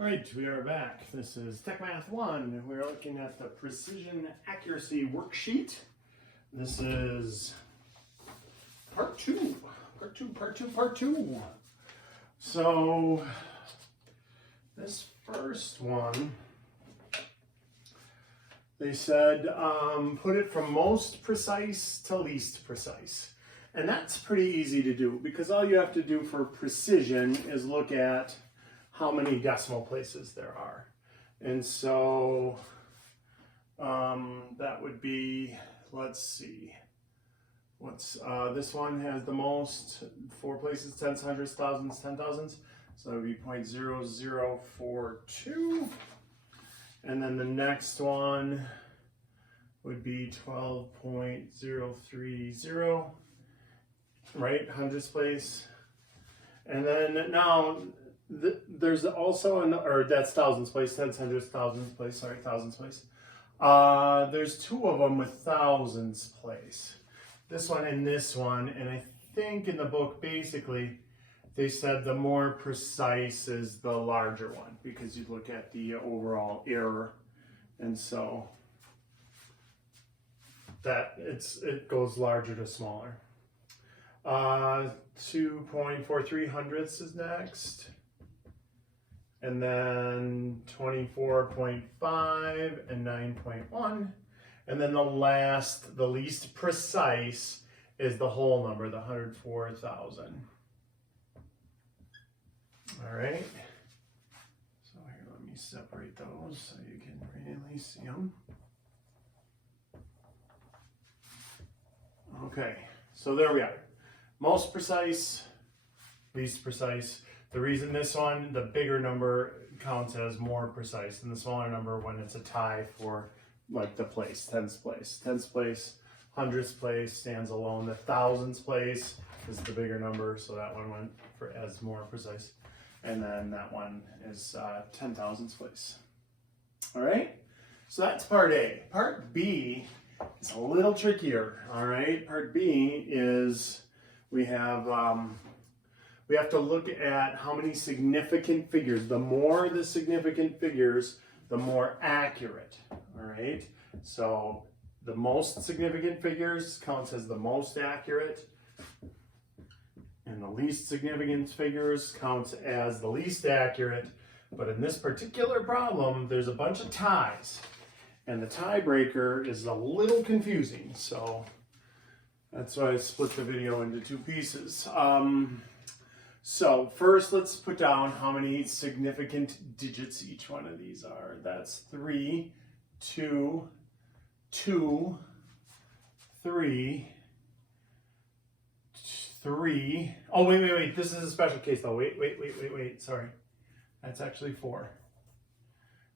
All right, we are back. This is Techmath1. We're looking at the precision accuracy worksheet. This is part two. So this first one, they said put it from most precise to least precise. And that's pretty easy to do because all you have to do for precision is look at how many decimal places there are. And so that would be, let's see, what's this one has the most, 4 places, tens, hundreds, thousands, 10,000s. So that would be 0.0042. And then the next one would be 12.030, right, hundredths place. And then now, there's also or that's thousands place, tens, hundreds, thousands place, sorry, thousands place. There's 2 of them with thousands place. This one and this one, and I think in the book, basically, they said the more precise is the larger one because you look at the overall error, and so that it goes larger to smaller. 2.43 hundredths is next. And then 24.5 and 9.1. And then the least precise is the whole number, the 104,000. All right. So here, let me separate those so you can really see them. Okay, so there we are. Most precise, least precise. The reason this one, the bigger number counts as more precise than the smaller number when it's a tie for like the place, tens place. Tens place, hundredths place stands alone. The thousands place is the bigger number, so that one went for as more precise. And then that one is 10,000ths place. All right, so that's part A. Part B is a little trickier, all right? Part B is we have to look at how many significant figures. The more the significant figures, the more accurate, all right? So the most significant figures counts as the most accurate, and the least significant figures counts as the least accurate. But in this particular problem, there's a bunch of ties, and the tiebreaker is a little confusing. So that's why I split the video into 2 pieces. So first, let's put down how many significant digits each one of these are. That's 3, 2, 2, 3, 3. Oh, wait. This is a special case though. Wait. Sorry. That's actually 4.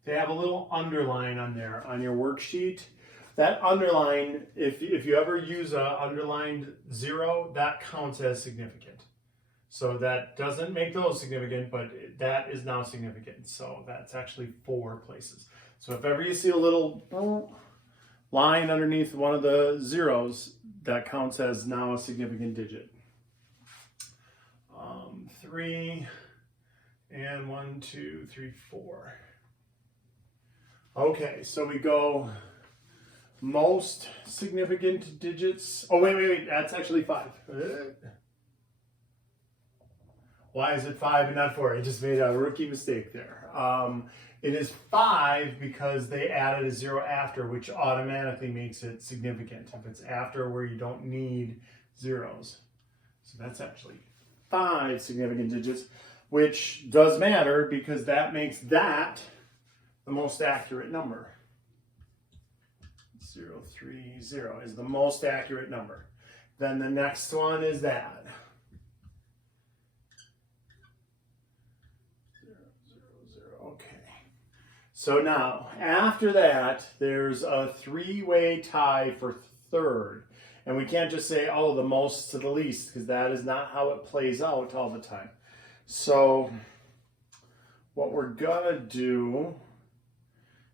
They have a little underline on there on your worksheet. That underline, if you ever use a underlined 0, that counts as significant. So that doesn't make those significant, but that is now significant. So that's actually 4 places. So if ever you see a little line underneath one of the zeros, that counts as now a significant digit. 3 and 1, 2, 3, 4. Okay, so we go most significant digits. Oh, wait, that's actually 5. Why is it 5 and not 4? I just made a rookie mistake there. It is 5 because they added a 0 after, which automatically makes it significant if it's after where you don't need zeros. So that's actually 5 significant digits, which does matter because that makes that the most accurate number. 030 is the most accurate number. Then the next one is that. 000. Okay. So now, after that, there's a 3-way tie for third. And we can't just say, oh, the most to the least, because that is not how it plays out all the time. So what we're going to do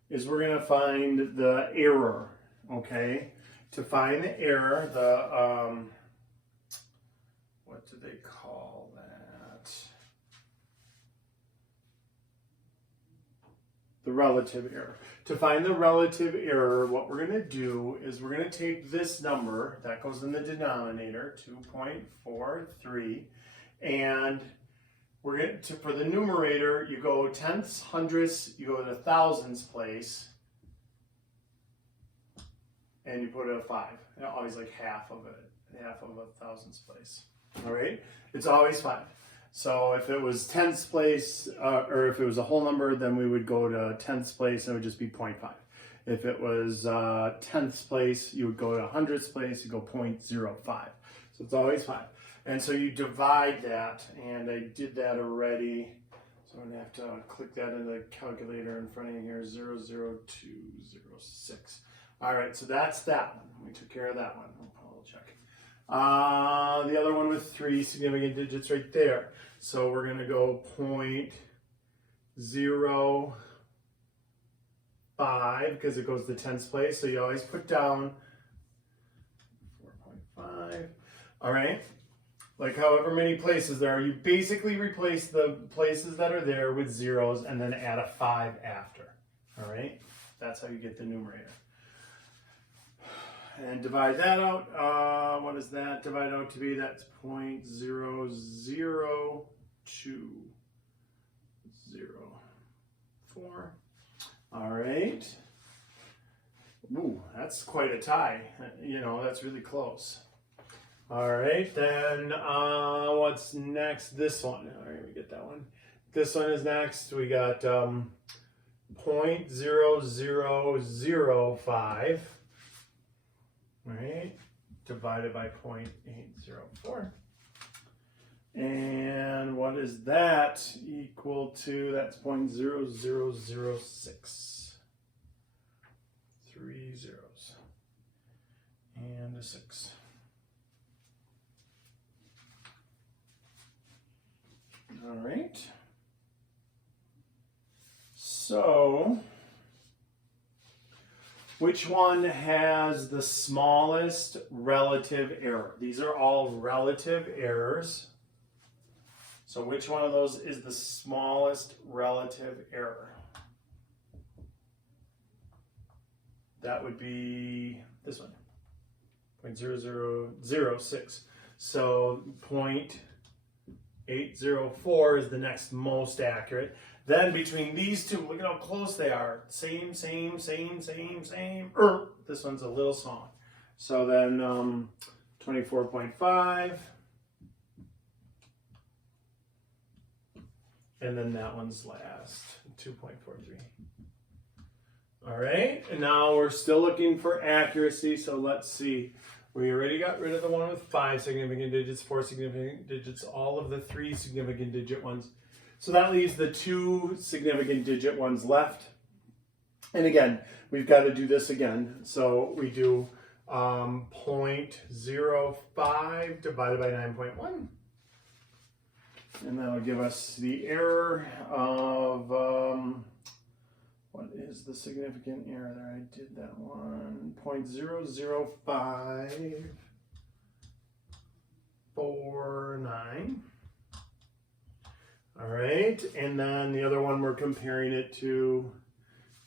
is we're going to find the error, okay? To find the error, what do they call that? the relative error. To find the relative error, what we're going to do is we're going to take this number that goes in the denominator, 2.43, and we're going to, for the numerator, you go tenths, hundredths, you go to thousandths place, and you put a 5. And always like half of a thousandths place. All right, it's always 5. So if it was tenths place, or if it was a whole number, then we would go to tenths place and it would just be 0.5. If it was tenths place, you would go to hundredths place, you go 0.05. So it's always 5. And so you divide that, and I did that already. So I'm gonna have to click that in the calculator in front of you here, 00206. All right, so that's that one. We took care of that one. I'll check. The other one with 3 significant digits right there. So we're gonna go 0.05 because it goes to tenths place. So you always put down 4.5. All right. Like however many places there are, you basically replace the places that are there with zeros and then add a 5 after. All right. That's how you get the numerator. And divide that out. What does that divide out to be? That's 0.00204. All right. Ooh, that's quite a tie. You know, that's really close. All right, then what's next? This one. All right, we get that one. This one is next. We got 0.0005. Right, divided by 0.804. And what is that equal to? That's 0.0006. 3 zeros and a 6. All right. So, which one has the smallest relative error? These are all relative errors. So which one of those is the smallest relative error? That would be this one, 0.0006. So 0.804 is the next most accurate. Then between these two, look at how close they are. Same. This one's a little small. So then 24.5. And then that one's last, 2.43. All right, and now we're still looking for accuracy. So let's see. We already got rid of the one with 5 significant digits, 4 significant digits, all of the 3 significant digit ones. So that leaves the 2 significant digit ones left. And again, we've got to do this again. So we do 0.05 divided by 9.1. And that'll give us the error of, what is the significant error there? I did that one, 0.00549. All right, and then the other one we're comparing it to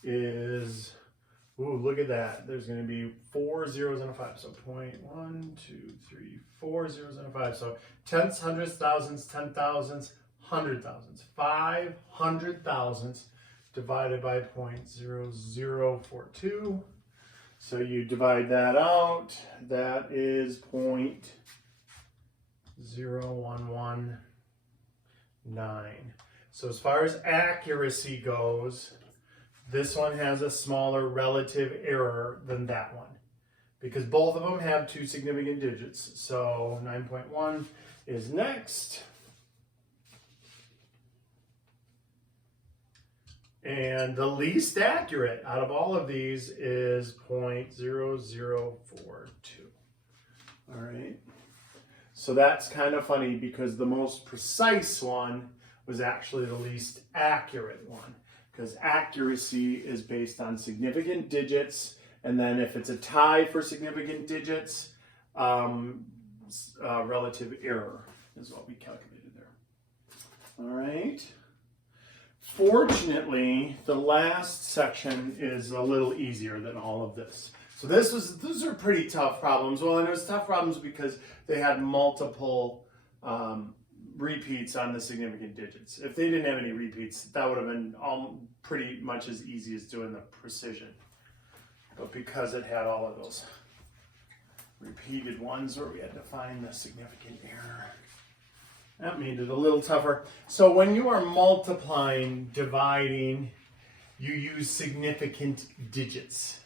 is, ooh, look at that. There's going to be 4 zeros and a 5. So 0.1, 2, 3, 4 zeros and a 5. So tenths, hundredths, thousandths, 10,000ths, 100,000ths. 500,000ths divided by 0.0042. So you divide that out. That is 0.0119. So as far as accuracy goes, this one has a smaller relative error than that one because both of them have 2 significant digits. So 9.1 is next. And the least accurate out of all of these is 0.0042. All right. So that's kind of funny because the most precise one was actually the least accurate one, because accuracy is based on significant digits, and then if it's a tie for significant digits, relative error is what we calculated there. All right. Fortunately, the last section is a little easier than all of this. So those are pretty tough problems. Well, and it was tough problems because they had multiple repeats on the significant digits. If they didn't have any repeats, that would have been pretty much as easy as doing the precision. But because it had all of those repeated ones where we had to find the significant error, that made it a little tougher. So when you are multiplying, dividing, you use significant digits.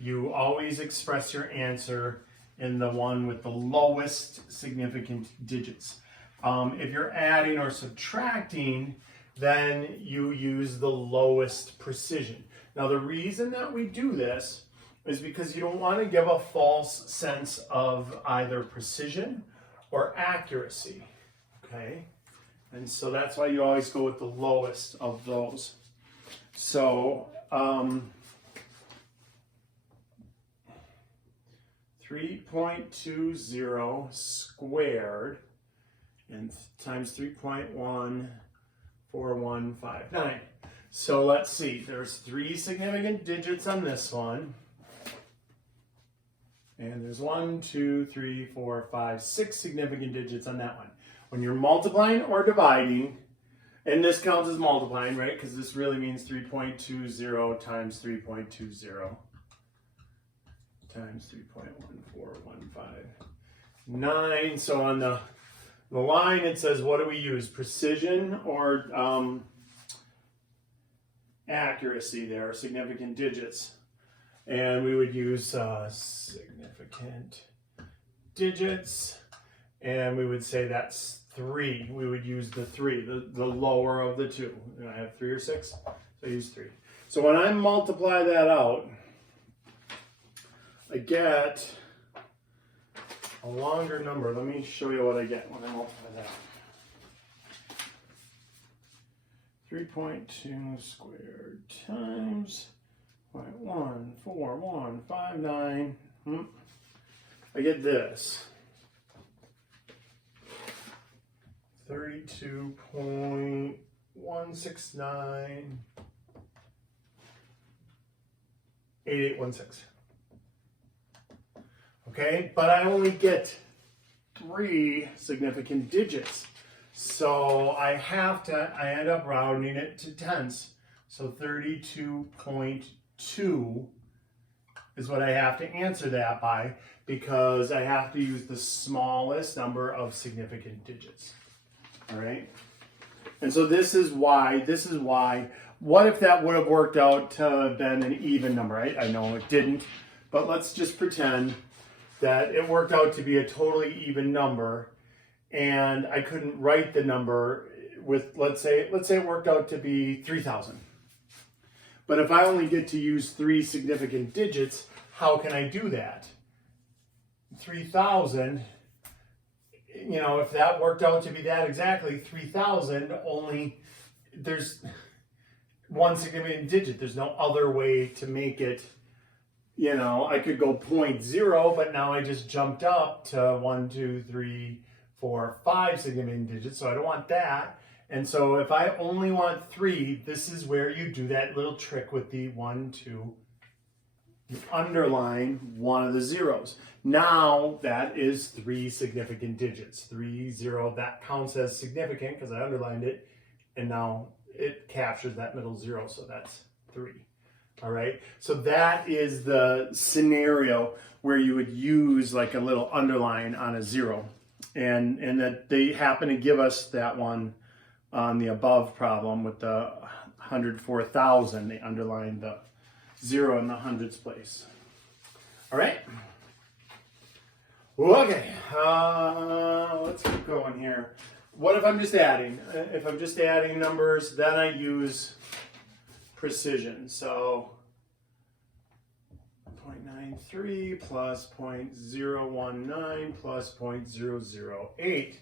You always express your answer in the one with the lowest significant digits. If you're adding or subtracting, then you use the lowest precision. Now the reason that we do this is because you don't want to give a false sense of either precision or accuracy, okay? And so that's why you always go with the lowest of those. So 3.20 squared and times 3.14159. So let's see, there's 3 significant digits on this one. And there's 1, 2, 3, 4, 5, 6 significant digits on that one. When you're multiplying or dividing, and this counts as multiplying, right? Because this really means 3.20 times 3.20 times 3.14159. So on the line it says, what do we use? Precision or accuracy there, significant digits. And we would use significant digits, and we would say that's 3. We would use the 3, the lower of the two. I have 3 or 6, so I use 3. So when I multiply that out, I get a longer number. Let me show you what I get when I multiply that. 3.2 squared times 0.14159. I get this. 32.169 8816. Okay, but I only get 3 significant digits. So I end up rounding it to tenths. So 32.2 is what I have to answer that by, because I have to use the smallest number of significant digits. All right? And so this is why, what if that would have worked out to have been an even number, right? I know it didn't, but let's just pretend that it worked out to be a totally even number, and I couldn't write the number with, let's say it worked out to be 3,000. But if I only get to use 3 significant digits, how can I do that? 3,000, you know, if that worked out to be that exactly, 3,000, only there's 1 significant digit. There's no other way to make it, you know, I could go 0.0, but now I just jumped up to 1, 2, 3, 4, 5 significant digits, so I don't want that. And so if I only want 3, this is where you do that little trick with the 1, 2, you underline one of the zeros. Now that is 3 significant digits. 3, 0, that counts as significant because I underlined it, and now it captures that middle 0, so that's 3. All right, so that is the scenario where you would use like a little underline on a 0, and that they happen to give us that one on the above problem with the 104,000. They underlined the 0 in the hundreds place. All right. Okay. Let's keep going here. What if I'm just adding? If I'm just adding numbers, then I use precision. So 0.93 plus 0.019 plus 0.008.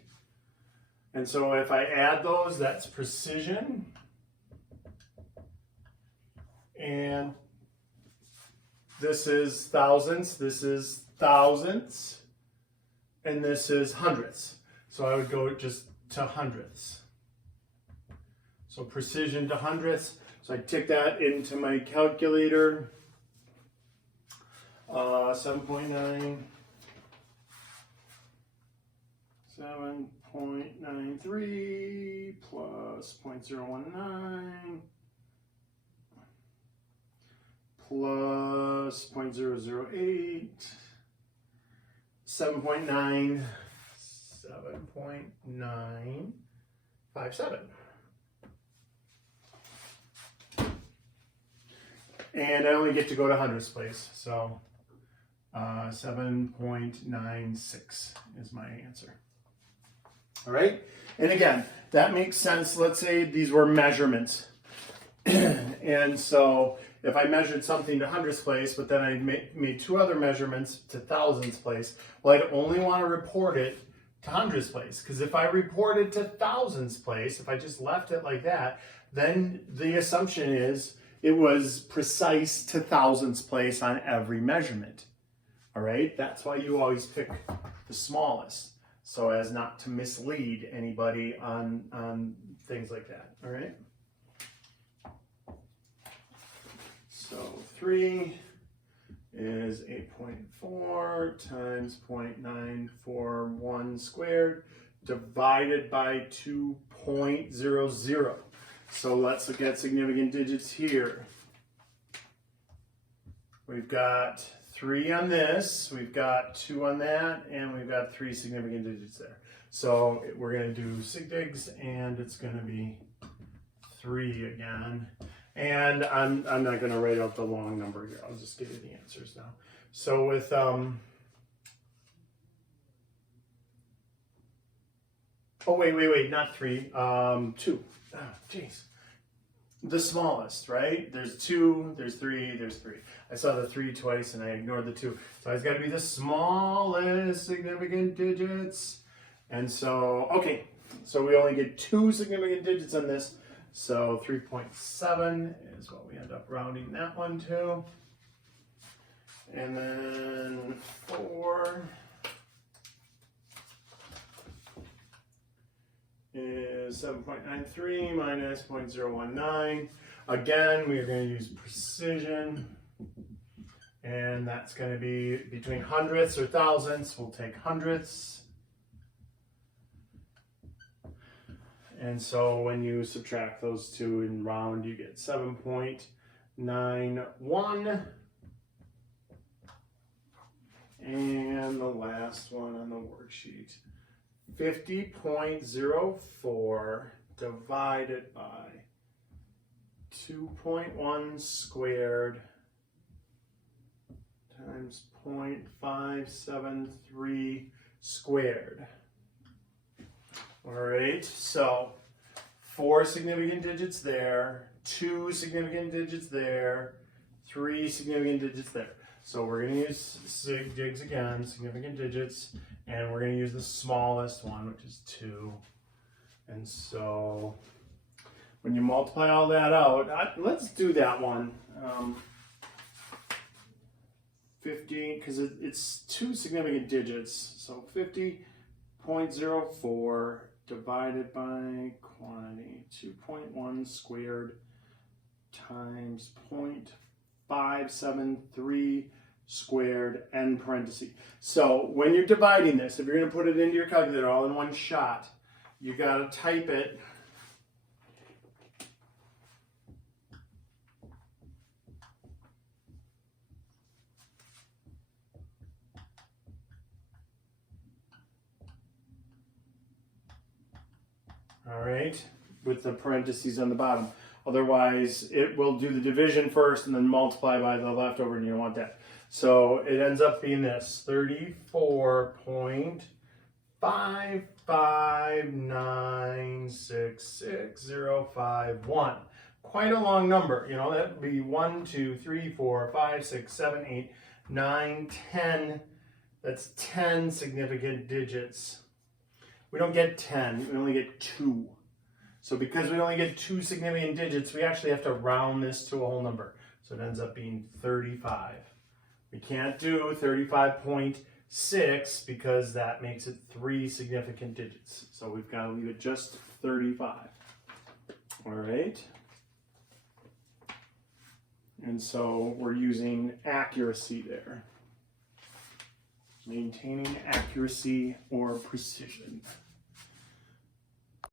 And so if I add those, that's precision. And this is thousandths, this is thousandths, and this is hundredths. So I would go just to hundredths. So precision to hundredths. So I tick that into my calculator. 7.9. 7.93 plus 0.019 plus 0.008, 7.9, 7.957. And I only get to go to hundredths place, so 7.96 is my answer. All right, and again, that makes sense. Let's say these were measurements. And so if I measured something to hundredths place, but then I made two other measurements to thousandths place, well, I'd only want to report it to hundredths place. Because if I report it to thousandths place, if I just left it like that, then the assumption is it was precise to thousandths place on every measurement. All right, that's why you always pick the smallest, so as not to mislead anybody on things like that. All right. So 3 is 8.4 times 0.941 squared divided by 2.00. So let's look at significant digits here. We've got 3 on this, we've got 2 on that, and we've got 3 significant digits there. So we're going to do sig digs, and it's going to be 3 again. And I'm not going to write out the long number here. I'll just give you the answers now. So with oh wait, not 3, 2. Oh, jeez. The smallest, right? There's 2, there's 3, there's 3. I saw the 3 twice and I ignored the 2. So it's got to be the smallest significant digits. And so, okay, so we only get 2 significant digits on this. So 3.7 is what we end up rounding that one to. And then 4 is 7.93 minus 0.019. Again, we are going to use precision. And that's going to be between hundredths or thousandths. We'll take hundredths. And so when you subtract those two and round, you get 7.91. And the last one on the worksheet, 50.04 divided by 2.1 squared times 0.573 squared. All right, so 4 significant digits there, 2 significant digits there, 3 significant digits there. So we're going to use sig digs again, significant digits, and we're going to use the smallest one, which is 2. And so when you multiply all that out, let's do that one. 50, because it's 2 significant digits, so 50.04 divided by quantity, 2.1 squared times 0.573 squared end parentheses. So when you're dividing this, if you're going to put it into your calculator all in one shot, you got to type it. All right, with the parentheses on the bottom. Otherwise, it will do the division first and then multiply by the leftover, and you don't want that. So it ends up being this, 34.559666051. Quite a long number, you know, that would be 1, 2, 3, 4, 5, 6, 7, 8, 9, 10. That's 10 significant digits. We don't get 10, we only get 2. So because we only get 2 significant digits, we actually have to round this to a whole number. So it ends up being 35. We can't do 35.6 because that makes it 3 significant digits. So we've got to leave it just 35. All right. And so we're using accuracy there. Maintaining accuracy or precision.